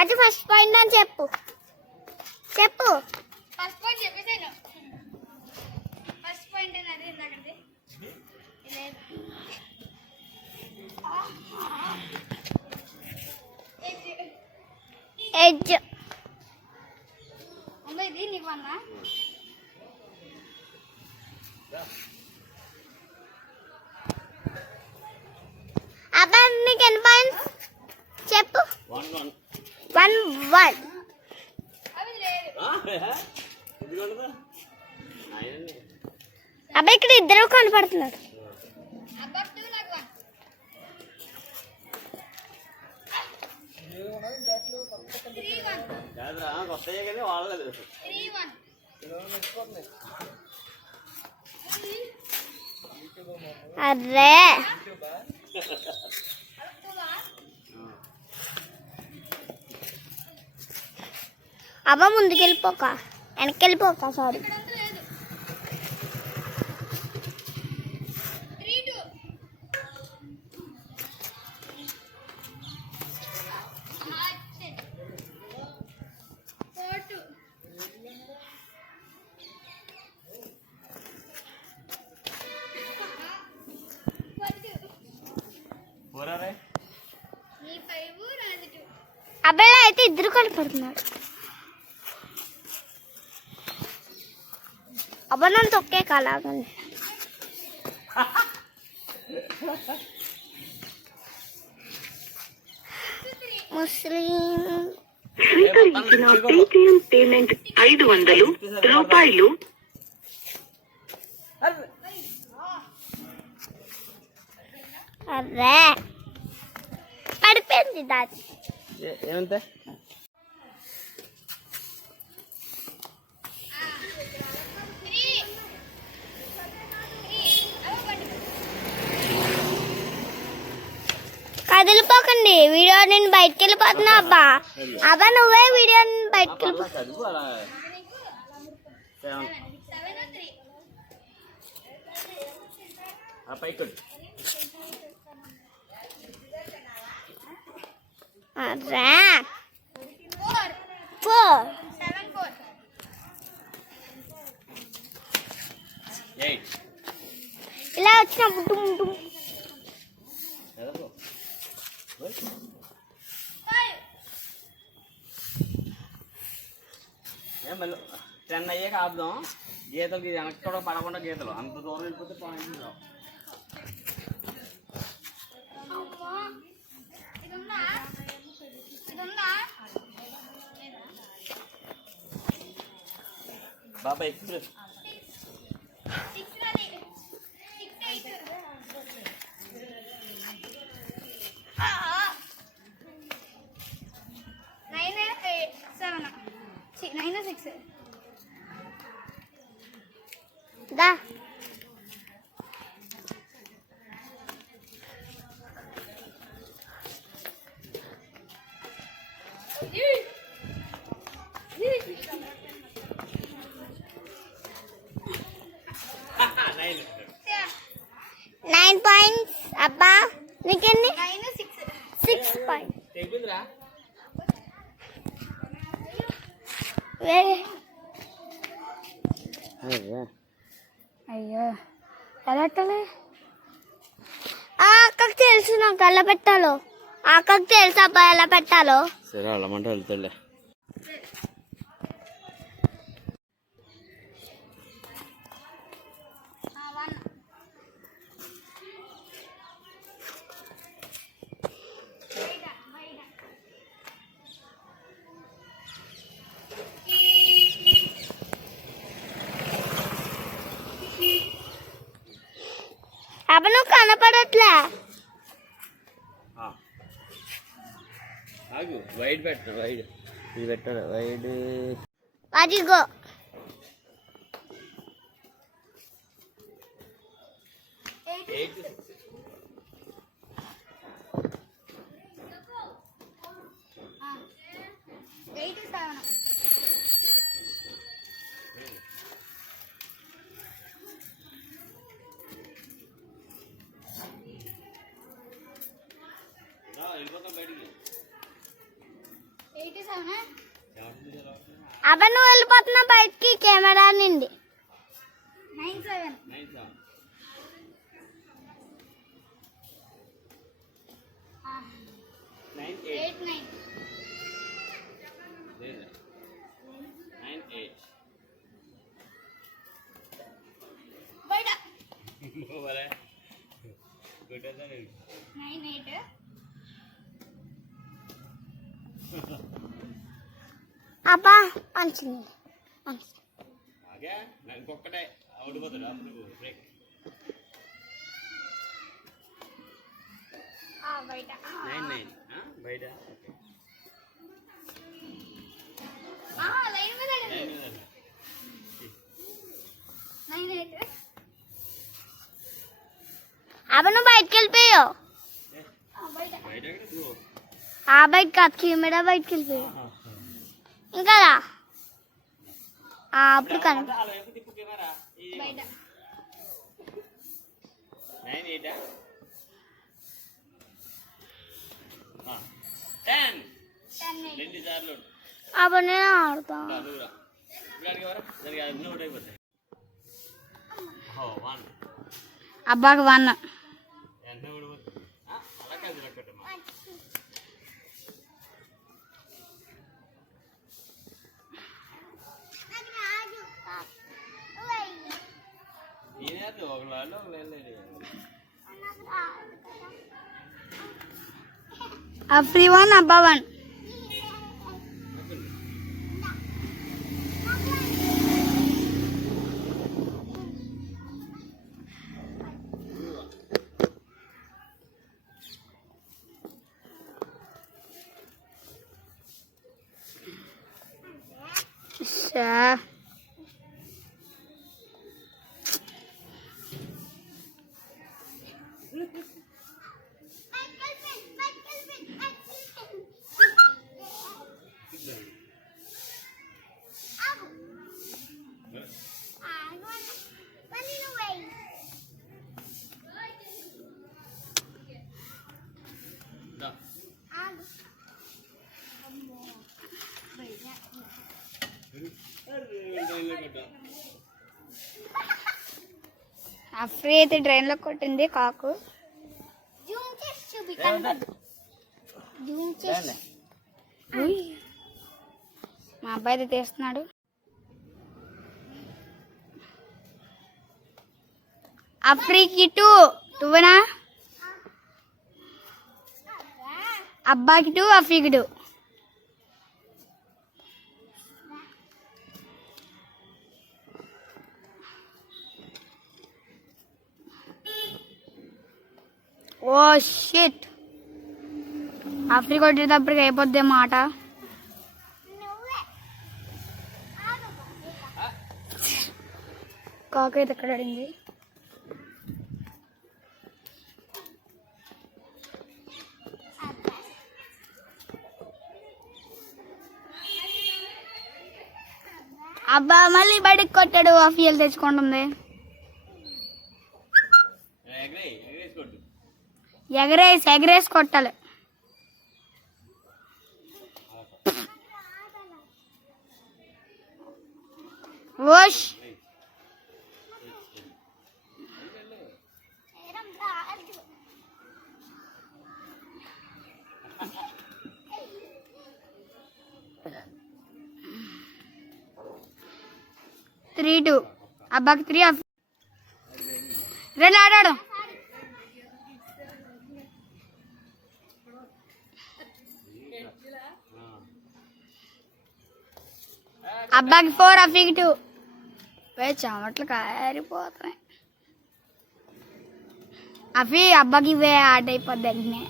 అది first point అని చెప్పు. చెప్పు. ఫస్ట్ పాయింట్ చెప్పేసాను ఫస్ట్ పాయింట్ లేదు ఎడ్జ్ అమ్మ ఇది నీకు అన్నా అబ్బా నీకు ఎన్ని పాయింట్స్ చెప్పు. One one. One one. అబ్బాయి ఇక్కడ ఇద్దరు కనపడుతున్నారు. అరే టూ నాకు వన్ త్రీ వన్ కాదురా కొత్తయ్యే కానీ వాడలేదు త్రీ వన్ అర్రే అబ్బా ముందుకెళ్ళిపోక వెనక్కి సారీ ఇక్కడ అంతా లేదు three two four two four two పోరారే నీ ఫైవ్ నాది టూ అబ్బాయిలో అయితే ఇద్దరు కనపడుతున్నారు. నన్ను తొక్కే కలాగండి ముస్లిం స్వీకరించిన పేటిఎం పేమెంట్ ఐదు వందలు రూపాయలు అర్రే పడిపోయింది దాది ఏమంతే కదిలిపోకండి వీడియో నేను బయటకు వెళ్ళిపోతున్నా అబ్బా. అబ్బా నువ్వే వీడియో బయటకు అర్రే. ఫోర్ ఇలా వచ్చినప్పుడు ఆపుదాం గీతలకి వెనక్కి కూడా పడకుండా గీతలు. అంత దూరం వెళ్ళిపోతే పాయింట్ రావు. ఇది ఇది బాబా ఎక్కువ నైన్ పాయింట్స్. అబ్బా నీకెన్ని? నైన్ సిక్స్ సిక్స్ పాయింట్ అయ్యో ఎలా పెట్టాలి ఆ అక్కకి తెలుసు నాకు ఎలా పెట్టాలో. ఆ అక్కకి తెలుసు అబ్బా ఎలా పెట్టాలో. సరే వెళ్ళమంటే వెళ్తాడులే. వన్ నువ్వు కనపడట్లే. ఆగు వైడ్ పెట్టు వైడ్ ఇది పెట్టాడు వైడ్ అదిగో వెళ్ళిపోతాం బయటికి. అబ్బా నువ్వు వెళ్ళిపోతున్నా బయటికి కెమెరా నుండి. Nine seven. Nine seven nine eight nine లేదు నైన్. ఎయిట్ బయట నైన్ ఎయిట్. అబ్బా మంచిది మంచిది ఆగే నాకు ఇంకొక్కటే ఓడిపోతాడు అప్పుడు బ్రేక్ బయట నైన్ నైన్ బయట లైన్ మీద నైన్ మీద నైన్ ఎయిట్ అబ్బా నువ్వు బయటికి వెళ్ళిపోయావు బయట బయట ఎక్కడ నువ్వు ఆ బయట కాదు కెమెరా బయటికి వెళ్ళిపోయావు ఇంకా అప్పుడు కన. బయట నైన్ ఆడుతా. నలుగురా ఇక్కడికి lalu lele deh. Everyone above Yeah. కొట్టాం. అఫ్రీ అయితే ట్రైన్లో కొట్టింది కాకు మా అబ్బాయి తీస్తున్నాడు. అఫ్రీకి టూ టూనా అబ్బాకి టూ అఫ్రీకి టూ ఓ షిట్. అఫ్రీ కొట్టేటప్పటికి అయిపోద్ది మాట. కాకు అయితే ఎక్కడ అడింది అబ్బా మళ్ళీ బయటకు కొట్టాడు ఆ ఫీల్ తెచ్చుకుంటుంది. ఎగరేసి ఎగరేసి కొట్టాలి. ఓష్. Three two. అబ్బాకి త్రీ రెండు ఆడాడు. అబ్బాకి ఫోర్ అఫీకి టూ. వే చెమట్లు కారిపోతున్నాయి. అఫీ అబ్బాకి ఇవే ఆట అయిపోద్ది వెంటనే.